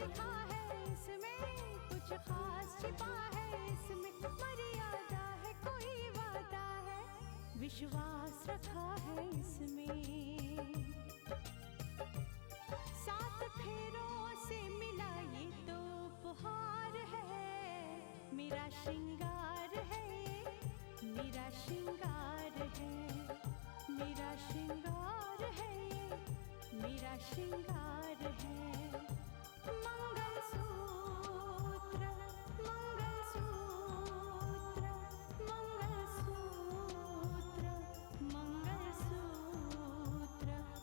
लिखा है इसमें, कुछ खास छिपा है इसमें, मर्यादा है कोई वादा है, विश्वास रखा है इसमें। सात फेरों से मिला ये तो उपहार है, मेरा श्रृंगार है ये, मेरा श्रृंगार है, मेरा श्रृंगार है ये, मेरा श्रृंगार है। मंगलसूत्र, मंगलसूत्र, मंगलसूत्र, मंगलसूत्र,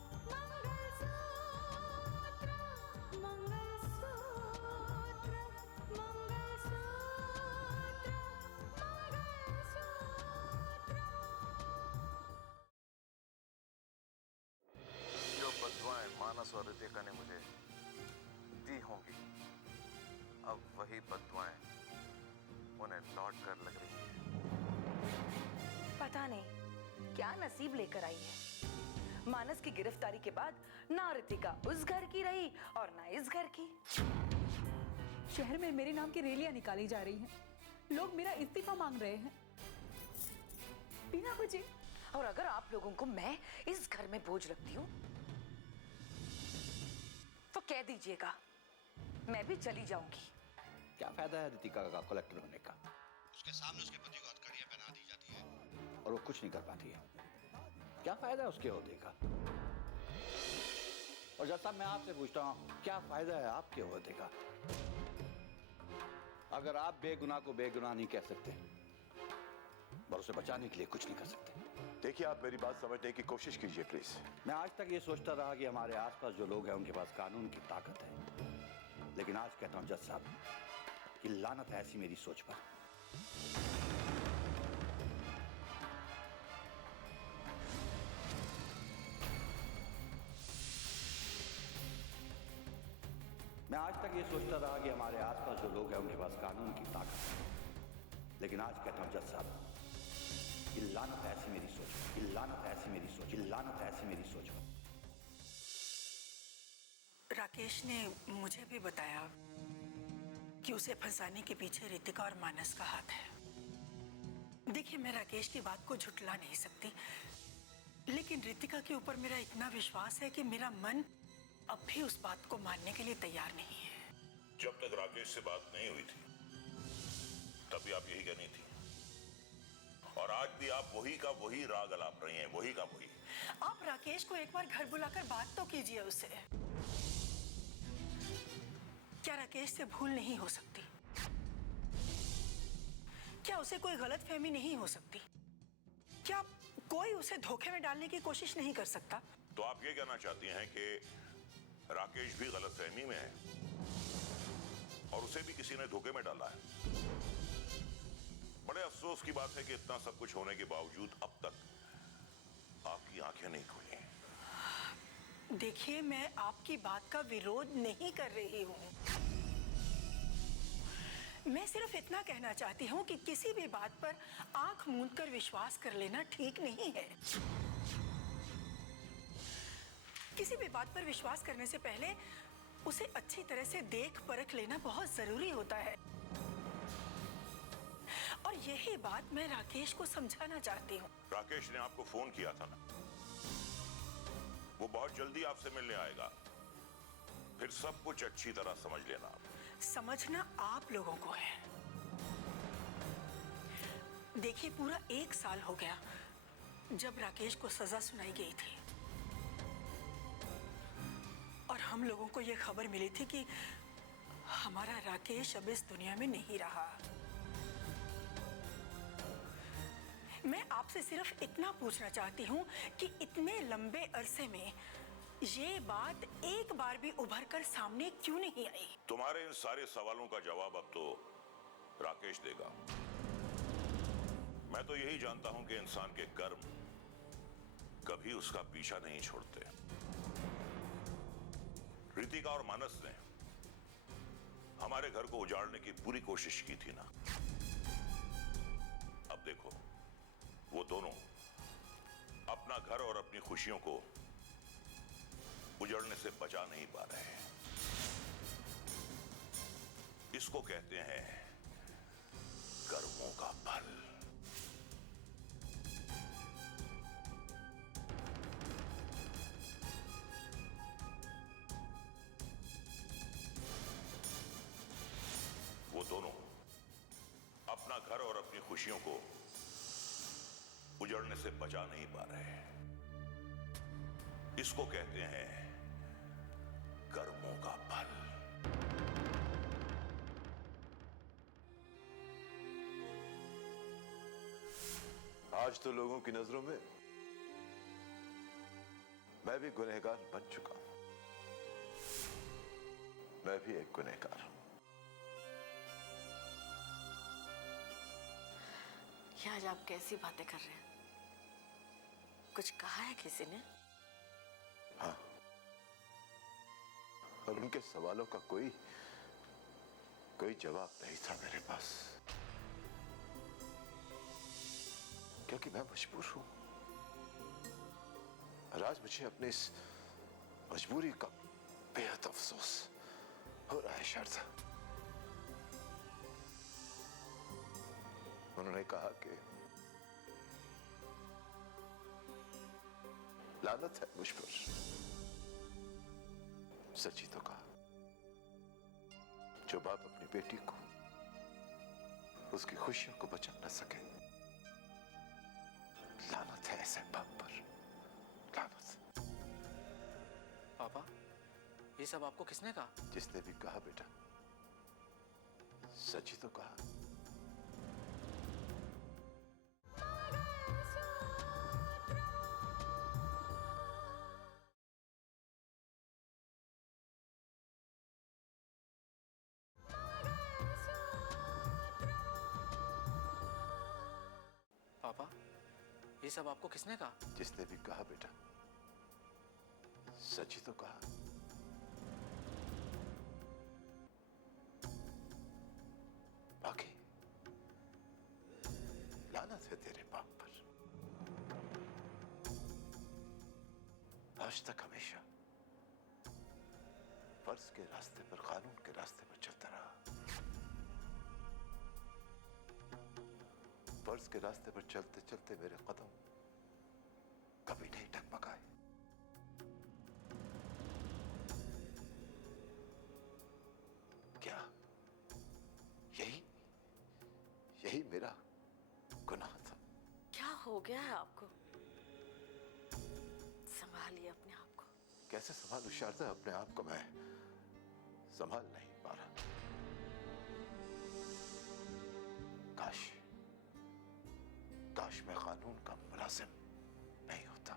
मंगलसूत्र, मंगलसूत्र, जो बद्दुआएं मानस और रितिका ने मुझे दी होंगी, अब वही बद्दुआएं उन्हें लौट कर लग रही है। पता नहीं क्या नसीब लेकर आई है। मानस की गिरफ्तारी के बाद ना रितिका उस घर की रही और ना इस घर की। शहर में मेरे नाम की रैलियां निकाली जा रही हैं, लोग मेरा इस्तीफा मांग रहे हैं बिना वजह। और अगर आप लोगों को मैं इस घर में बोझ लगती हूँ तो कह दीजिएगा, मैं भी चली जाऊंगी। क्या फायदा है रितिका का कलेक्टर होने का? उसके सामने उसके पति को हथकड़ियां पहना दी जाती है और वो कुछ नहीं कर पाती है। क्या फायदा है उसके ओहदे का? और जब तक मैं आपसे पूछता हूं, क्या फायदा है आपके ओहदे का? अगर आप बेगुनाह को बेगुनाह नहीं कह सकते और उसे बचाने के लिए कुछ नहीं कर सकते। देखिए, आप मेरी बात समझने की कोशिश कीजिए प्लीज। मैं आज तक ये सोचता रहा कि हमारे आसपास जो लोग हैं उनके पास कानून की ताकत है, लेकिन आज कहता हूं जज साहब कि लानत है ऐसी मेरी सोच पर। मैं आज तक ये सोचता रहा कि हमारे आसपास जो लोग हैं उनके पास कानून की ताकत है, लेकिन आज कहता हूं जज साहब कि लानत है ऐसी मेरी सोच, कि लानत है ऐसी मेरी सोच, कि लानत है ऐसी मेरी सोच। राकेश ने मुझे भी बताया कि उसे फंसाने के पीछे रितिका और मानस का हाथ है। देखिए, मैं राकेश की बात को झुठला नहीं सकती, लेकिन रितिका के ऊपर मेरा इतना विश्वास है कि मेरा मन अब भी उस बात को मानने के लिए तैयार नहीं है। जब तक राकेश से बात नहीं हुई थी तब भी आप यही कहनी थी, और आज भी आप वही का वही राग अलाप रही हैं, वही का वही। आप राकेश को एक बार घर बुलाकर बात तो कीजिए उससे। क्या राकेश से भूल नहीं हो सकती? क्या उसे कोई गलतफहमी नहीं हो सकती? क्या कोई उसे धोखे में डालने की कोशिश नहीं कर सकता? तो आप ये कहना चाहती हैं कि राकेश भी गलतफहमी में है और उसे भी किसी ने धोखे में डाला है? बड़े अफसोस की बात है कि इतना सब कुछ होने के बावजूद अब तक आपकी आंखें नहीं खुली। देखिए, मैं आपकी बात का विरोध नहीं कर रही हूं। मैं सिर्फ इतना कहना चाहती हूं कि किसी भी बात पर आंख मूंद कर विश्वास कर लेना ठीक नहीं है। किसी भी बात पर विश्वास करने से पहले उसे अच्छी तरह से देख परख लेना बहुत जरूरी होता है, और यही बात मैं राकेश को समझाना चाहती हूँ। राकेश ने आपको फोन किया था ना, वो बहुत जल्दी आपसे मिलने आएगा, फिर सब कुछ अच्छी तरह समझ लेना। आप समझना आप लोगों को है। देखिए, पूरा 1 साल हो गया जब राकेश को सजा सुनाई गई थी, और हम लोगों को यह खबर मिली थी कि हमारा राकेश अब इस दुनिया में नहीं रहा। मैं आपसे सिर्फ इतना पूछना चाहती हूँ कि इतने लंबे अरसे में ये बात एक बार भी उभर कर सामने क्यों नहीं आई? तुम्हारे इन सारे सवालों का जवाब अब तो राकेश देगा। मैं तो यही जानता हूं कि इंसान के कर्म कभी उसका पीछा नहीं छोड़ते। रितिका और मानस ने हमारे घर को उजाड़ने की पूरी कोशिश की थी ना, अब देखो वो दोनों अपना घर और अपनी खुशियों को उजड़ने से बचा नहीं पा रहे हैं। इसको कहते हैं कर्मों का फल। वो दोनों अपना घर और अपनी खुशियों को उजड़ने से बचा नहीं पा रहे। इसको कहते हैं कर्मों का फल। आज तो लोगों की नजरों में मैं भी गुनहगार बन चुका हूं। मैं भी एक गुनहगार हूं। ये आज आप कैसी बातें कर रहे हैं? कुछ कहा है किसी ने? हाँ, और उनके सवालों का कोई जवाब नहीं था मेरे पास, क्योंकि मैं मजबूर हूं। और आज मुझे अपनी इस मजबूरी का बेहद अफसोस हो रहा है शारदा। उन्होंने कहा कि लानत है मुझ पर। सच ही तो कहा। जो बाप अपनी बेटी को, उसकी खुशियों को बचा न सके, लानत है ऐसे बाप पर। लानत। पापा, ये सब आपको किसने कहा? जिसने भी कहा बेटा, सच ही तो कहा। पापा, ये सब आपको किसने कहा? जिसने भी कहा बेटा, सच ही तो कहा। बाकी लानत है तेरे बाप पर। आज तक हमेशा फर्ज के रास्ते पर, कानून के रास्ते पर चलता रहा। फर्ज के रास्ते पर चलते चलते मेरे कदम कभी नहीं डगमगाए। क्या यही मेरा गुनाह था? क्या हो गया है आपको? संभालिए अपने आप को। कैसे संभालूं शारदा अपने आप को? मैं संभाल नहीं पा रहा। काश मैं कानून का मुलाजिम नहीं होता।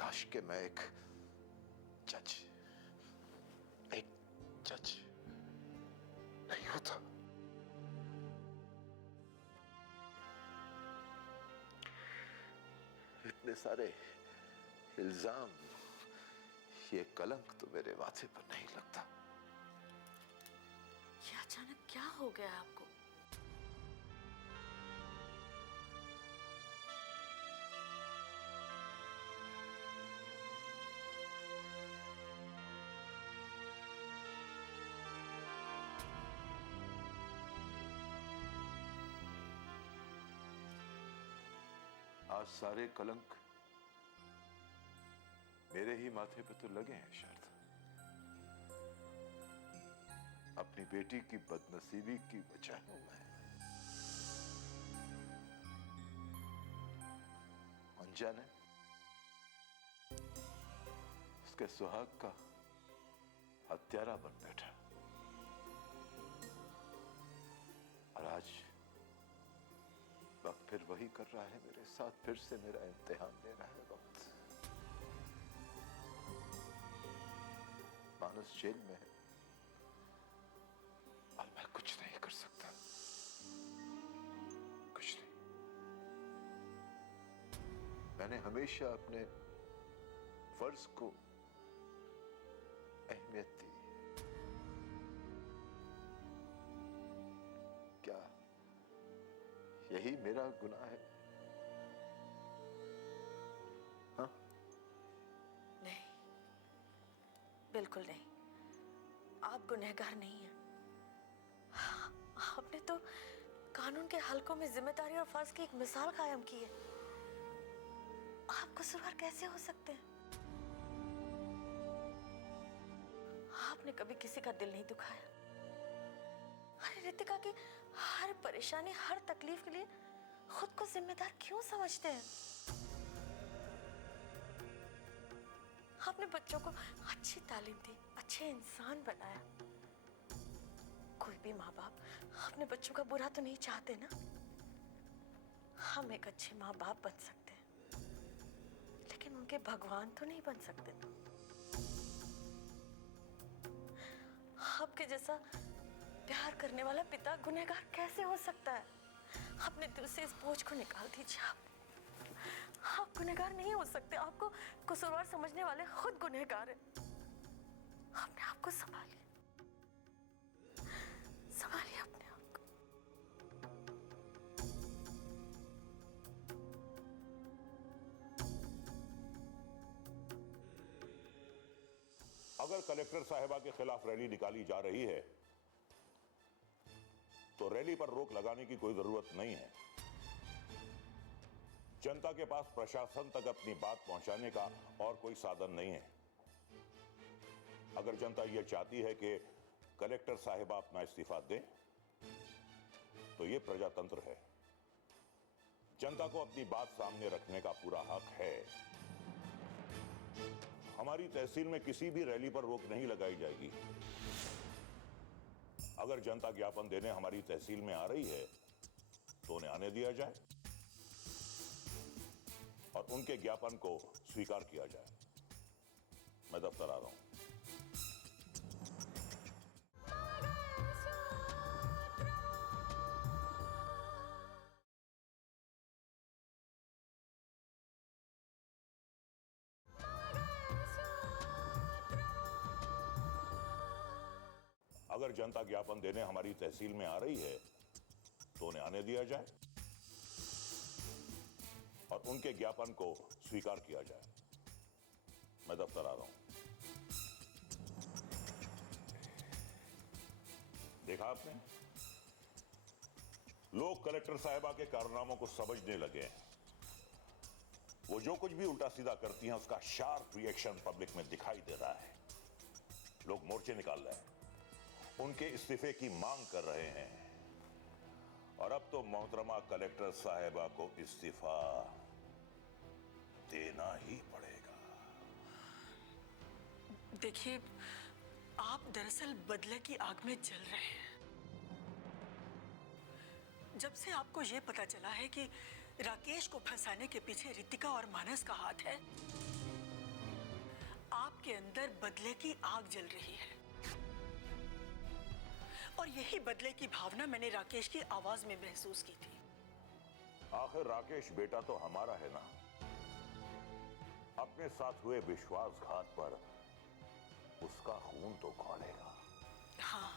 काश के मैं एक जज नहीं होता। इतने सारे इल्जाम, ये कलंक तो मेरे माथे पर नहीं लगता। ये अचानक क्या हो गया आपको? आज सारे कलंक मेरे ही माथे पे तो लगे हैं शारदा। अपनी बेटी की बदनसीबी की वजह हूं मैं। अनजाने उसके सुहाग का हत्यारा बन बैठा। और आज वक्त फिर वही कर रहा है मेरे साथ। फिर से मेरा इम्तिहान ले रहा है वक्त। मानस जेल में है और मैं कुछ नहीं कर सकता। कुछ नहीं। मैंने हमेशा अपने फर्ज को अहमियत दी। क्या यही मेरा गुनाह है? हाँ? नहीं, बिल्कुल नहीं, आप गुनहगार नहीं हैं। आपने तो कानून के हलकों में जिम्मेदारी और फर्ज की एक मिसाल कायम की है। आप कसूरवार कैसे हो सकते हैं? आपने कभी किसी का दिल नहीं दुखाया। अरे रितिका की हर परेशानी, हर तकलीफ के लिए खुद को जिम्मेदार क्यों समझते हैं? आपने बच्चों को अच्छी तालीम दी, अच्छे इंसान बनाया। कोई भी माँ बाप अपने बच्चों का बुरा तो नहीं चाहते ना। हम एक अच्छे माँ बाप बन सकते हैं, लेकिन उनके भगवान तो नहीं बन सकते ना। आपके जैसा प्यार करने वाला पिता गुनहगार कैसे हो सकता है? अपने दिल से इस बोझ को निकाल दीजिए। आप गुनहगार नहीं हो सकते। आपको कसूरवार समझने वाले खुद गुनहगार हैं। अपने आप को संभालिए, संभालिए अपने आप को। अगर कलेक्टर साहिबा के खिलाफ रैली निकाली जा रही है तो रैली पर रोक लगाने की कोई जरूरत नहीं है। जनता के पास प्रशासन तक अपनी बात पहुंचाने का और कोई साधन नहीं है। अगर जनता यह चाहती है कि कलेक्टर साहिबा अपना इस्तीफा दें, तो यह प्रजातंत्र है। जनता को अपनी बात सामने रखने का पूरा हक है। हमारी तहसील में किसी भी रैली पर रोक नहीं लगाई जाएगी। अगर जनता ज्ञापन देने हमारी तहसील में आ रही है तो उन्हें आने दिया जाए और उनके ज्ञापन को स्वीकार किया जाए। मैं दफ्तर आ रहा हूं। अगर जनता ज्ञापन देने हमारी तहसील में आ रही है तो उन्हें आने दिया जाए और उनके ज्ञापन को स्वीकार किया जाए। मैं दफ्तर आ रहा हूं। देखा आपने, लोग कलेक्टर साहिबा के कारनामों को समझने लगे हैं। वो जो कुछ भी उल्टा सीधा करती हैं उसका शार्प रिएक्शन पब्लिक में दिखाई दे रहा है। लोग मोर्चे निकाल रहे हैं, उनके इस्तीफे की मांग कर रहे हैं और अब तो मोहतरमा कलेक्टर साहिबा को इस्तीफा देना ही पड़ेगा। देखिए, आप दरअसल बदले की आग में जल रहे हैं। जब से आपको यह पता चला है कि राकेश को फंसाने के पीछे रितिका और मानस का हाथ है, आपके अंदर बदले की आग जल रही है। और यही बदले की भावना मैंने राकेश की आवाज में महसूस की थी। आखिर राकेश बेटा तो हमारा है ना। अपने साथ हुए विश्वासघात पर उसका खून तो खौलेगा। हाँ,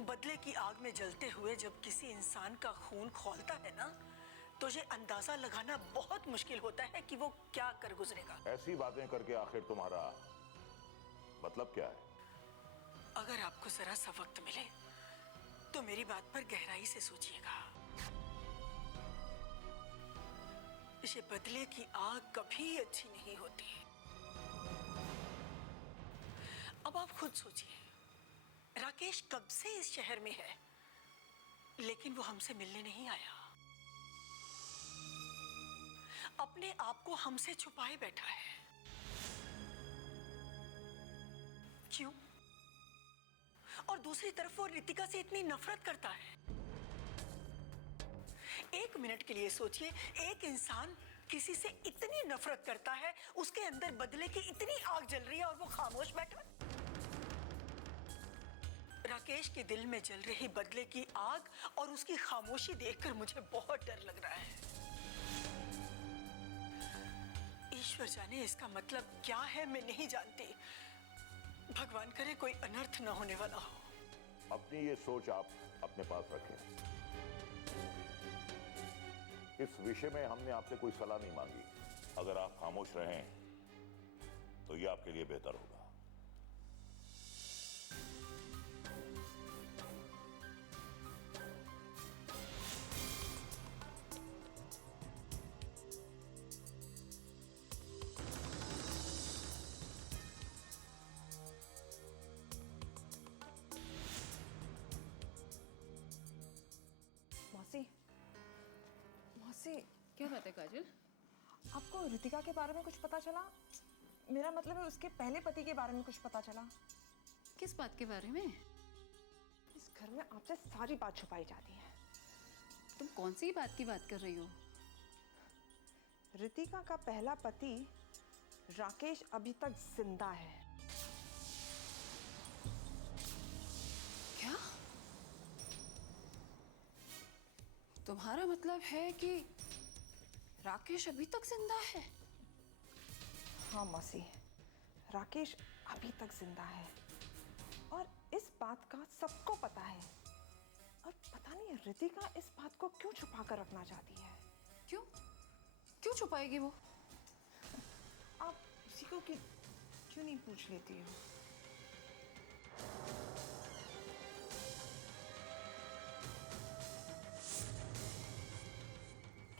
बदले की आग में जलते हुए जब किसी इंसान का खून खौलता है ना, तो ये अंदाजा लगाना बहुत मुश्किल होता है कि वो क्या कर गुजरेगा। ऐसी बातें करके आखिर तुम्हारा मतलब क्या है? अगर आपको जरा सा वक्त मिले तो मेरी बात पर गहराई से सोचिएगा। ये बदले की आग कभी अच्छी नहीं होती। अब आप खुद सोचिए, राकेश कब से इस शहर में है, लेकिन वो हमसे मिलने नहीं आया। अपने आप को हमसे छुपाए बैठा है। क्यों? और दूसरी तरफ वो रितिका से इतनी नफरत करता है। एक मिनट के लिए सोचिए, एक इंसान किसी से इतनी नफरत करता है, उसके अंदर बदले की इतनी आग जल रही है और वो खामोश बैठा है। राकेश के दिल में जल रही बदले की आग और उसकी खामोशी देखकर मुझे बहुत डर लग रहा है। ईश्वर जाने इसका मतलब क्या है, मैं नहीं जानती। भगवान करे कोई अनर्थ न होने वाला हो। अपनी ये सोच आप अपने पास रखें। इस विषय में हमने आपसे कोई सलाह नहीं मांगी। अगर आप खामोश रहें तो ये आपके लिए बेहतर होगा। मौसी, क्या बात है काजल? आपको रितिका के बारे में कुछ पता चला? मेरा मतलब है उसके पहले पति के बारे में कुछ पता चला? किस बात के बारे में? इस घर में आपसे सारी बात छुपाई जाती है। तुम कौन सी बात की बात कर रही हो? रितिका का पहला पति राकेश अभी तक जिंदा है। क्या? तुम्हारा मतलब है कि राकेश अभी तक जिंदा है? हाँ मौसी, राकेश अभी तक जिंदा है और इस बात का सबको पता है। और पता नहीं रितिका इस बात को क्यों छुपा कर रखना चाहती है। क्यों? क्यों छुपाएगी वो? आप उसी को क्यों नहीं पूछ लेती हो?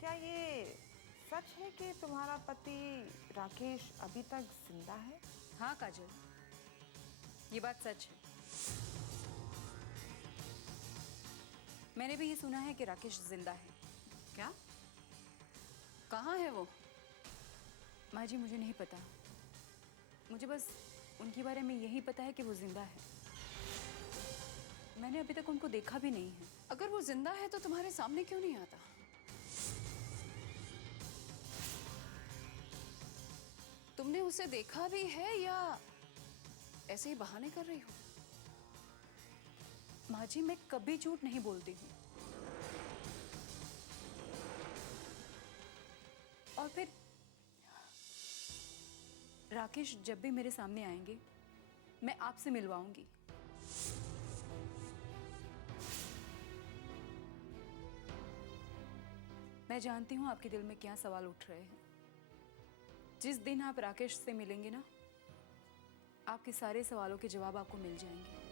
क्या ये सच है कि तुम्हारा पति राकेश अभी तक जिंदा है? हाँ काजल, ये बात सच है। मैंने भी ये सुना है कि राकेश जिंदा है। क्या? कहाँ है वो? माँ जी मुझे नहीं पता, मुझे बस उनके बारे में यही पता है कि वो जिंदा है। मैंने अभी तक उनको देखा भी नहीं है। अगर वो जिंदा है तो तुम्हारे सामने क्यों नहीं आता? तुमने उसे देखा भी है या ऐसे ही बहाने कर रही हो? माँ जी मैं कभी झूठ नहीं बोलती हूँ। और फिर राकेश जब भी मेरे सामने आएंगे मैं आपसे मिलवाऊंगी। मैं जानती हूँ आपके दिल में क्या सवाल उठ रहे हैं। जिस दिन आप राकेश से मिलेंगे ना, आपके सारे सवालों के जवाब आपको मिल जाएंगे।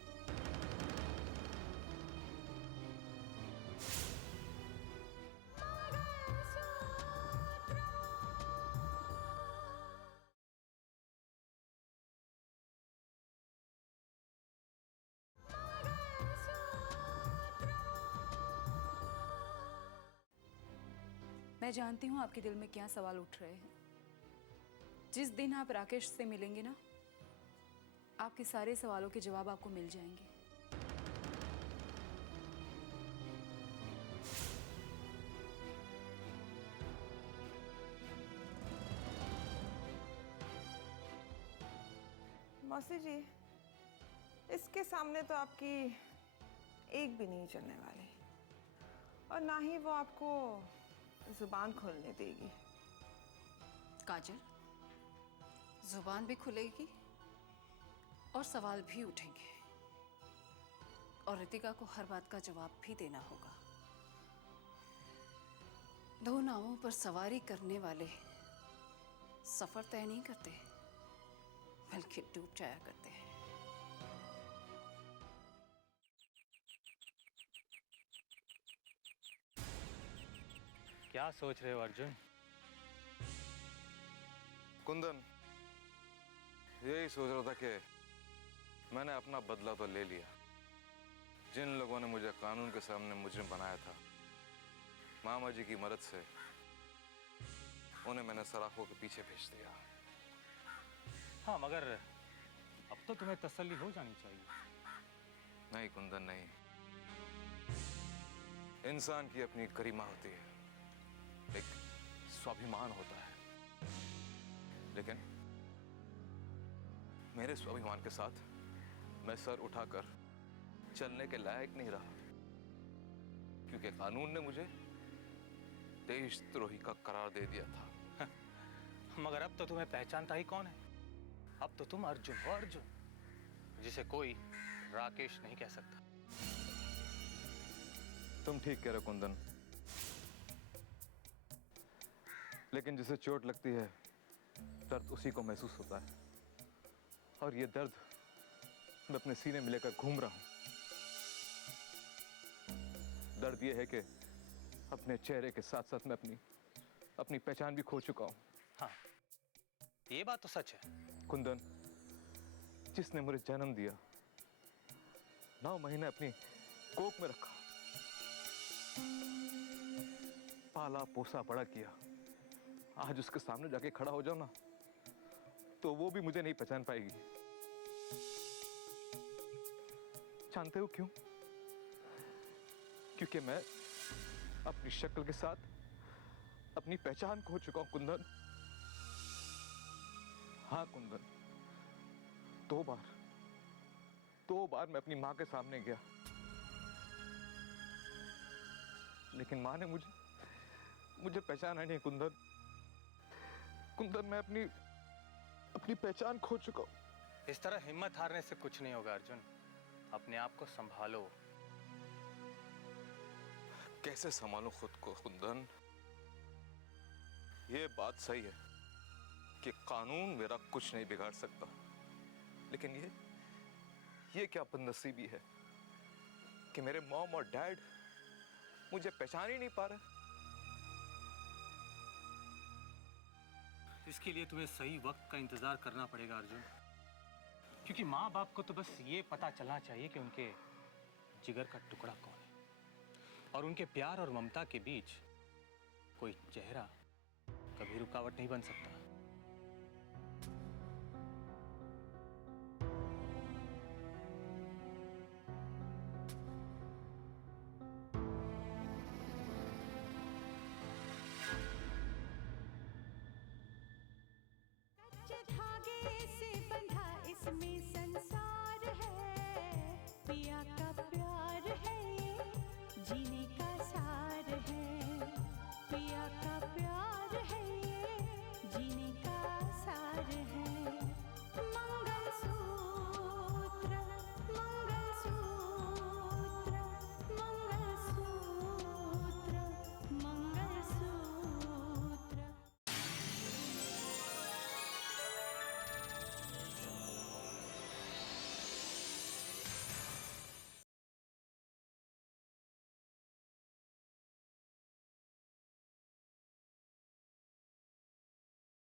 मैं जानती हूँ आपके दिल में क्या सवाल उठ रहे हैं। जिस दिन आप राकेश से मिलेंगे ना, आपके सारे सवालों के जवाब आपको मिल जाएंगे। मौसी जी, इसके सामने तो आपकी एक भी नहीं चलने वाली और ना ही वो आपको जुबान खोलने देगी। काजल, जुबान भी खुलेगी और सवाल भी उठेंगे और रितिका को हर बात का जवाब भी देना होगा। दो नावों पर सवारी करने वाले सफर तय नहीं करते, बल्कि डूब जाया करते हैं। क्या सोच रहे हो अर्जुन? कुंदन, यही सोच रहा था कि मैंने अपना बदला तो ले लिया। जिन लोगों ने मुझे कानून के सामने मुजरिम बनाया था, मामा जी की मदद से उन्हें मैंने सलाखों के पीछे भेज दिया। हाँ, मगर अब तो तुम्हें तसल्ली हो जानी चाहिए। नहीं कुंदन, नहीं। इंसान की अपनी गरिमा होती है, एक स्वाभिमान होता है, लेकिन मेरे स्वाभिमान के साथ मैं सर उठाकर चलने के लायक नहीं रहा, क्योंकि कानून ने मुझे देशद्रोही का करार दे दिया था। मगर अब तो तुम्हें पहचानता ही कौन है? अब तो तुम अर्जुन हो, अर्जुन, जिसे कोई राकेश नहीं कह सकता। तुम ठीक कह रहे हो कुंदन, लेकिन जिसे चोट लगती है दर्द उसी को महसूस होता है, और ये दर्द मैं अपने सीने में लेकर घूम रहा हूं। दर्द ये है कि अपने चेहरे के साथ साथ मैं अपनी पहचान भी खो चुका हूं। हाँ, ये बात तो सच है। कुंदन, जिसने मुझे जन्म दिया, 9 महीने अपनी कोख में रखा, पाला पोसा बड़ा किया, आज उसके सामने जाके खड़ा हो जाओ ना तो वो भी मुझे नहीं पहचान पाएगी। जानते हो क्यों? क्योंकि मैं अपनी शक्ल के साथ अपनी पहचान खो चुका हूं कुंदन। हाँ कुंदन, दो बार मैं अपनी मां के सामने गया, लेकिन मां ने मुझे पहचाना नहीं। कुंदन मैं अपनी पहचान खो चुका हूं। इस तरह हिम्मत हारने से कुछ नहीं होगा अर्जुन, अपने आप को संभालो। कैसे संभालूं खुद को कुंदन? ये बात सही है कि कानून मेरा कुछ नहीं बिगाड़ सकता, लेकिन ये क्या बदनसीबी है कि मेरे मॉम और डैड मुझे पहचान ही नहीं पा रहे। इसके लिए तुम्हें सही वक्त का इंतजार करना पड़ेगा अर्जुन, क्योंकि माँ बाप को तो बस ये पता चलना चाहिए कि उनके जिगर का टुकड़ा कौन है, और उनके प्यार और ममता के बीच कोई चेहरा कभी रुकावट नहीं बन सकता।